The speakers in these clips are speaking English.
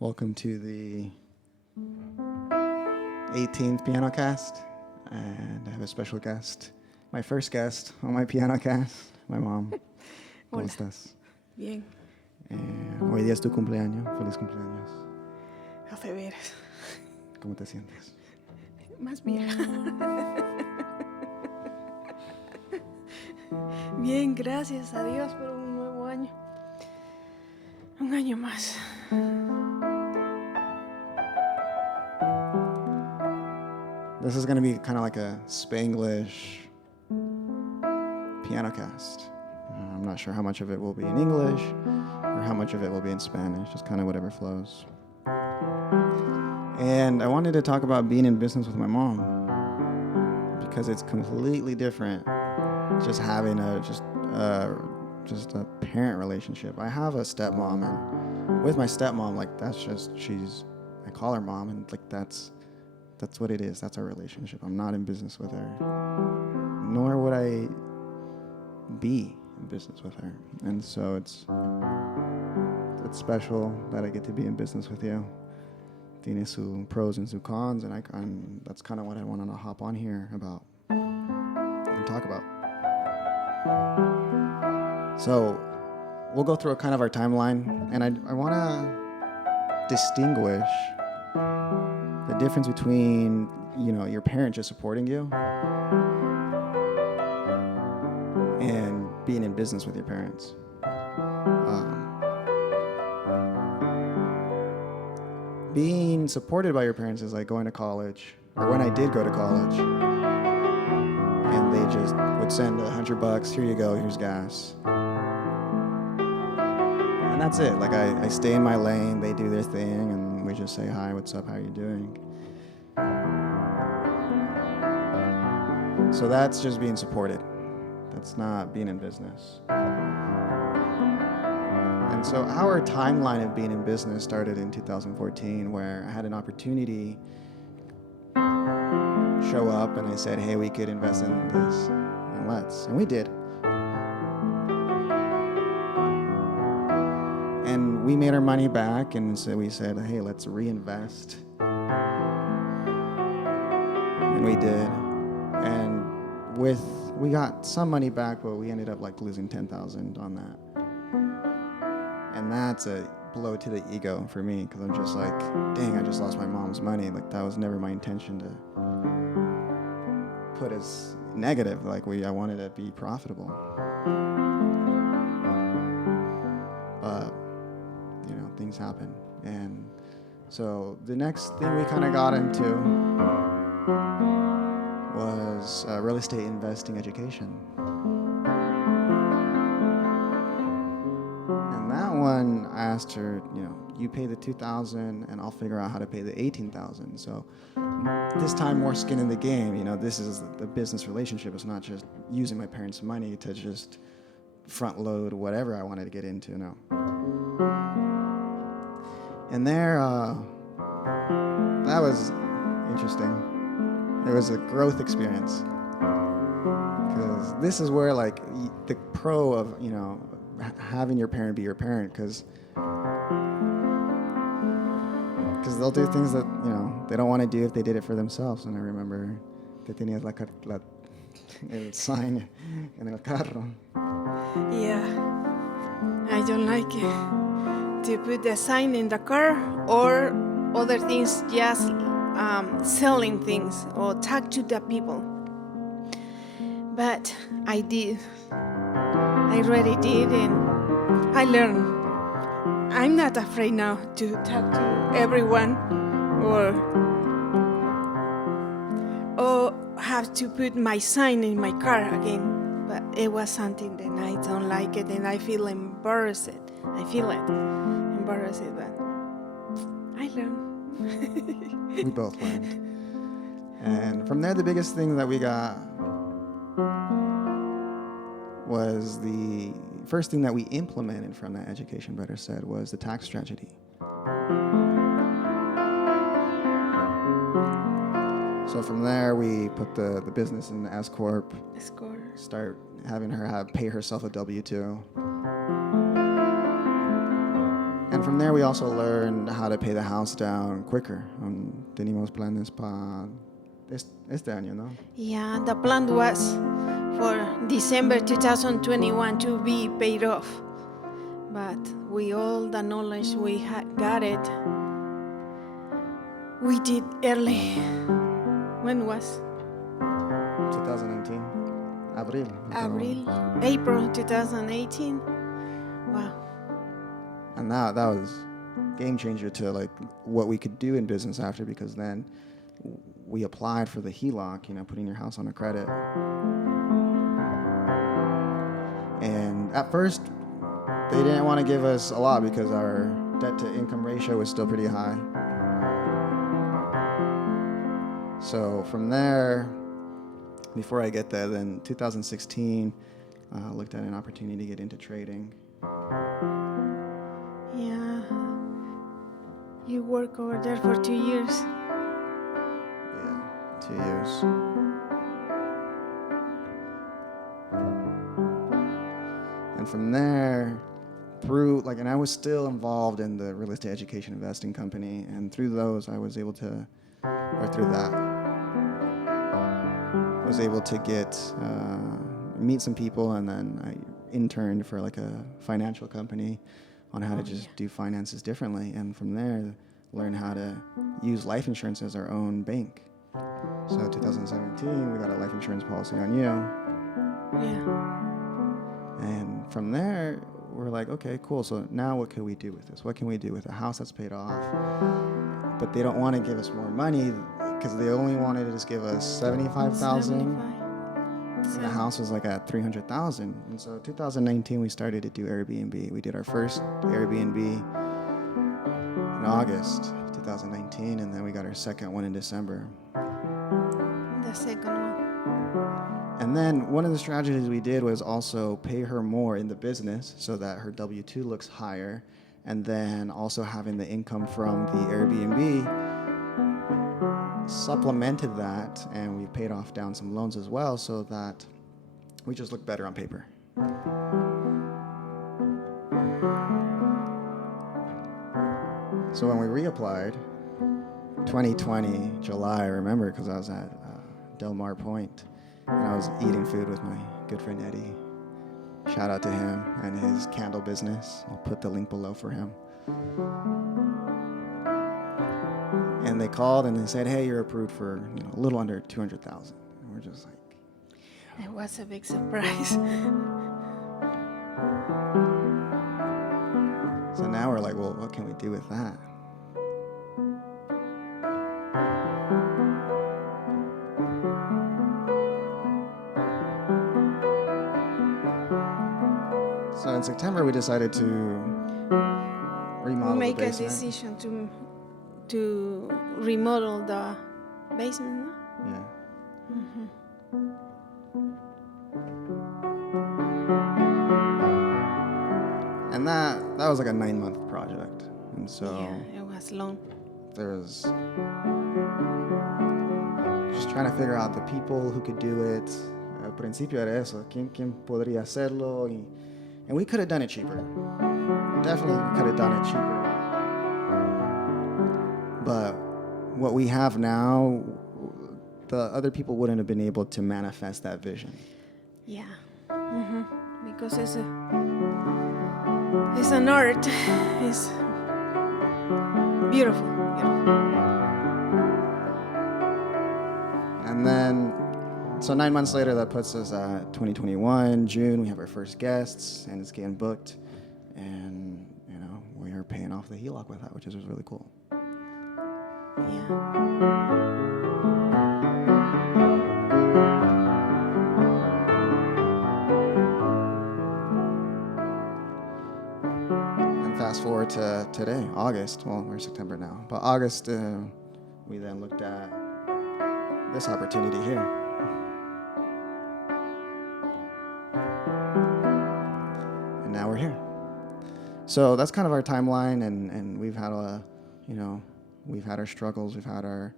Welcome to the 18th Pianocast, and I have a special guest, my first guest on my Pianocast, my mom. ¿Cómo Hola. estás? Bien, Hoy día es tu cumpleaños, feliz cumpleaños. a de veras. ¿Cómo te sientes? Más vieja. Bien, gracias a Dios por un nuevo año. Un año más. This is going to be kind of like a Spanglish Pianocast. I'm not sure how much of it will be in English or how much of it will be in Spanish, just kind of whatever flows. And I wanted to talk about being in business with my mom because it's completely different just having a parent relationship. I have a stepmom, and with my stepmom, like I call her mom, and like that's what it is. That's our relationship. I'm not in business with her, nor would I be in business with her. And so it's special that I get to be in business with you. Tiene su pros and su cons, and that's kind of what I wanted to hop on here about and talk about. So we'll go through a kind of our timeline, and I want to distinguish the difference between, your parent just supporting you and being in business with your parents. Being supported by your parents is like going to college, or when I did go to college, and they just would send $100, here you go, here's gas. And that's it. Like I stay in my lane, they do their thing, and we just say, hi, what's up, how are you doing? So that's just being supported. That's not being in business. And so our timeline of being in business started in 2014, where I had an opportunity show up, and I said, hey, we could invest in this, and let's. And we did. And we made our money back, and so we said, hey, let's reinvest. And we did. And we got some money back, but we ended up like losing $10,000 on that. And that's a blow to the ego for me, because I'm just like, dang, I just lost my mom's money. Like, that was never my intention to put as negative. Like, I wanted to be profitable. But, things happen. And so the next thing we kind of got into was real estate investing education. And that one, I asked her, you pay the $2,000 and I'll figure out how to pay the $18,000. So this time, more skin in the game. This is the business relationship. It's not just using my parents' money to just front load whatever I wanted to get into. No. And there, that was interesting. It was a growth experience, because this is where like the pro of having your parent be your parent, because they'll do things that they don't want to do if they did it for themselves. And I remember que tenías el sign en el carro. Yeah, I don't like it to put the sign in the car or other things, just selling things or talk to the people. But I did. I really did, and I learned. I'm not afraid now to talk to everyone or have to put my sign in my car again. But it was something that I don't like it, and I feel embarrassed. I feel it, embarrassed, but I learned. We both learned. And from there, the biggest thing that we got was the first thing that we implemented from that education, better said, was the tax strategy. So from there, we put the business in the S Corp. Start having her pay herself a W-2. And from there, we also learned how to pay the house down quicker. Teníamos planes para este año, ¿no? Yeah, the plan was for December 2021 to be paid off. But with all the knowledge we got it, we did early. When was? 2019. April 2018. Wow. And that was game changer to like what we could do in business after, because then we applied for the HELOC, putting your house on a credit. And at first, they didn't want to give us a lot because our debt to income ratio was still pretty high. So from there, before I get there, then 2016, looked at an opportunity to get into trading. Yeah. You work over there for 2 years. Yeah, 2 years. And from there, and I was still involved in the real estate education investing company, and through those, I was able to get, meet some people, and then I interned for like a financial company on how to just do finances differently. And from there, learn how to use life insurance as our own bank. So 2017, we got a life insurance policy on you. Yeah. And from there, we're like, okay, cool. So now what can we do with this? What can we do with a house that's paid off? But they don't want to give us more money because they only wanted to just give us $75,000. And the house was like at $300,000. And so 2019, we started to do Airbnb. We did our first Airbnb in August 2019, and then we got our second one in December. The second one. And then one of the strategies we did was also pay her more in the business so that her W-2 looks higher, and then also having the income from the Airbnb supplemented that, and we paid off down some loans as well so that we just look better on paper. So when we reapplied, 2020, July, I remember, because I was at Del Mar Point, and I was eating food with my good friend Eddie. Shout out to him and his candle business. I'll put the link below for him. And they called and they said, hey, you're approved for a little under $200,000. And we're just like, yeah. It was a big surprise. So now we're like, well, what can we do with that? So in September, we decided to remodel the basement. Make a decision to remodel the basement, no? Yeah. And that was like a 9-month project. And so yeah, it was long. There was just trying to figure out the people who could do it. Al principio era eso, ¿quién podría hacerlo? And we could have done it cheaper. Definitely could have done it cheaper. But what we have now, the other people wouldn't have been able to manifest that vision. Yeah. Because it's an art. It's beautiful. And then, so 9 months later, that puts us at 2021, June. We have our first guests, and it's getting booked. And, we are paying off the HELOC with that, which is really cool. Yeah. Fast forward to today, August. Well, we're September now. But August, we then looked at this opportunity here. And now we're here. So that's kind of our timeline, and we've had we've had our struggles, we've had our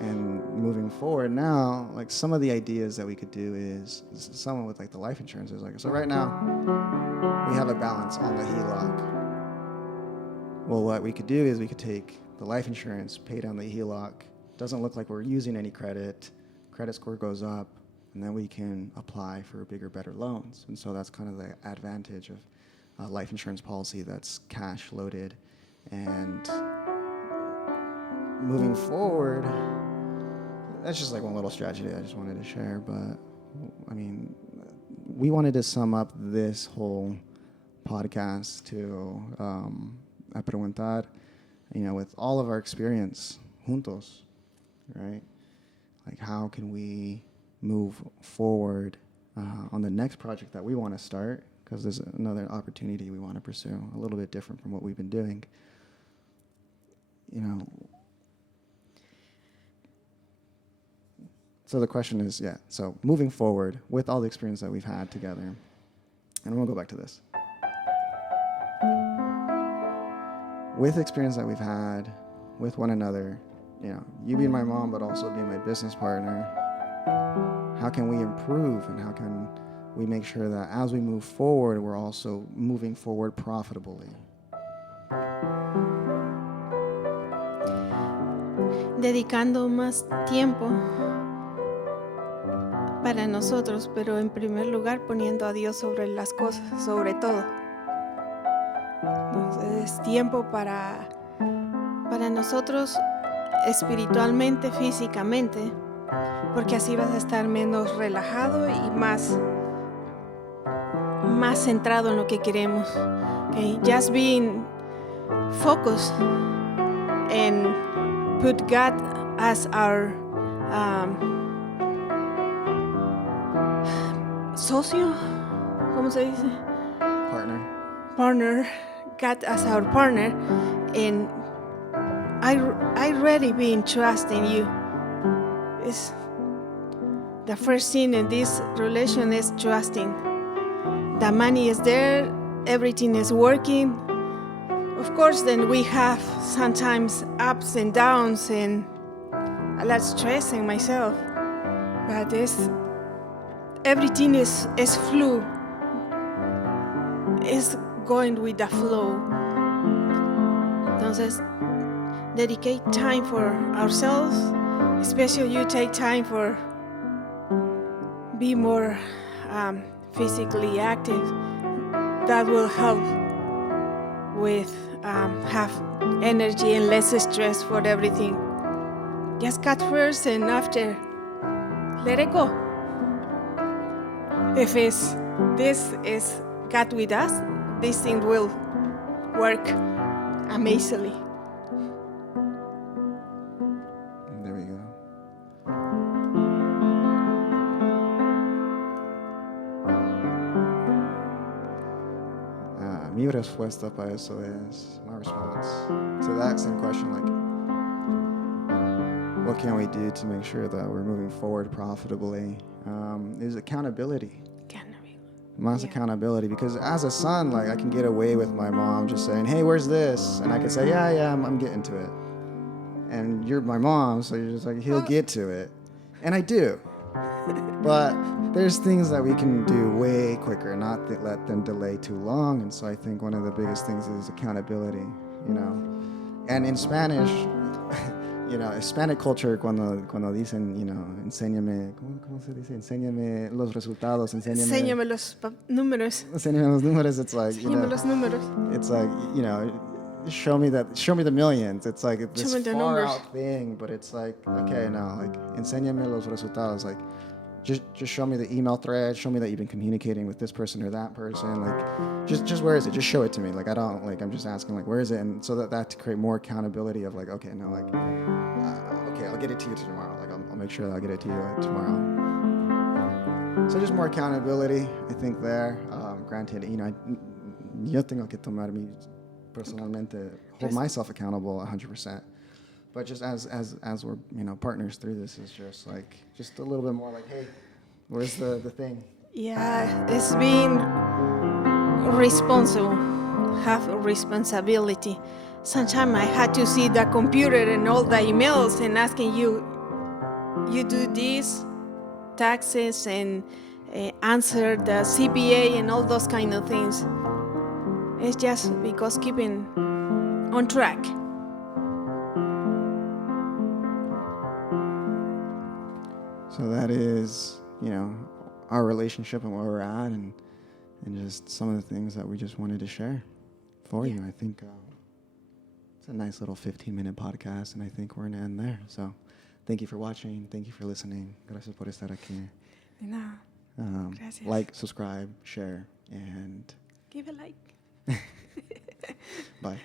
And moving forward now, like some of the ideas that we could do is someone with like the life insurance is like, so right now we have a balance on the HELOC. Well, what we could do is we could take the life insurance, pay down the HELOC. Doesn't look like we're using any credit. Credit score goes up, and then we can apply for bigger, better loans. And so that's kind of the advantage of a life insurance policy that's cash loaded. And moving forward, that's just like one little strategy I just wanted to share. But I mean, we wanted to sum up this whole podcast to a preguntar, with all of our experience juntos, right? Like, how can we move forward on the next project that we want to start? Because there's another opportunity we want to pursue, a little bit different from what we've been doing. So the question is, so moving forward with all the experience that we've had together, and I'm going to go back to this. With the experience that we've had with one another, you being my mom, but also being my business partner, how can we improve and how can we make sure that as we move forward, we're also moving forward profitably? Dedicando más tiempo para nosotros, pero en primer lugar poniendo a Dios sobre las cosas, sobre todo. Entonces es tiempo para nosotros espiritualmente, físicamente, porque así vas a estar menos relajado y más centrado en lo que queremos. Okay? Just being focused and put God as our socio, ¿cómo se dice? Partner, God as our partner, and I really been trusting you. It's the first thing in this relation is trusting. The money is there, everything is working. Of course, then we have sometimes ups and downs and a lot of stress in myself. But everything is flow. It's going with the flow. Entonces, dedicate time for ourselves, especially you take time for be more physically active. That will help with have energy and less stress for everything. Just cut first and after let it go. If this is God with us, this thing will work amazingly. There we go. Mi respuesta para eso es, my response to that same question, like, what can we do to make sure that we're moving forward profitably, is accountability. Más accountability, because as a son, like, I can get away with my mom just saying, hey, where's this? And I can say, yeah, I'm getting to it. And you're my mom, so you're just like, he'll get to it. And I do. But there's things that we can do way quicker, not let them delay too long. And so I think one of the biggest things is accountability, And in Spanish, Hispanic culture, cuando dicen, enséñame, ¿cómo se dice? Enséñame los resultados, enséñame los números. Enséñame los números, it's like, enséñame los números. It's like, show me the millions. It's like this far out thing, but it's like, okay, now, like, enséñame los resultados, like, just show me the email thread, show me that you've been communicating with this person or that person, like, just where is it? Just show it to me. Like, I'm just asking, like, where is it? And so that to create more accountability of, like, okay, no, like, okay, I'll get it to you tomorrow. Like, I'll make sure that I'll get it to you tomorrow. So just more accountability, I think, there. Granted, yo tengo que tomar mi personalmente, hold myself accountable 100%. But just as we're partners through this, is just like just a little bit more like, hey, where's the thing? Yeah, it's being responsible, have a responsibility. Sometimes I had to see the computer and all the emails and asking you, you do this, taxes, and answer the CPA and all those kind of things. It's just because keeping on track. So that is, our relationship and where we're at, and just some of the things that we just wanted to share for you. I think it's a nice little 15-minute podcast, and I think we're going to end there. So thank you for watching. Thank you for listening. Gracias por estar aquí. No, gracias. Like, subscribe, share, and give a like. bye.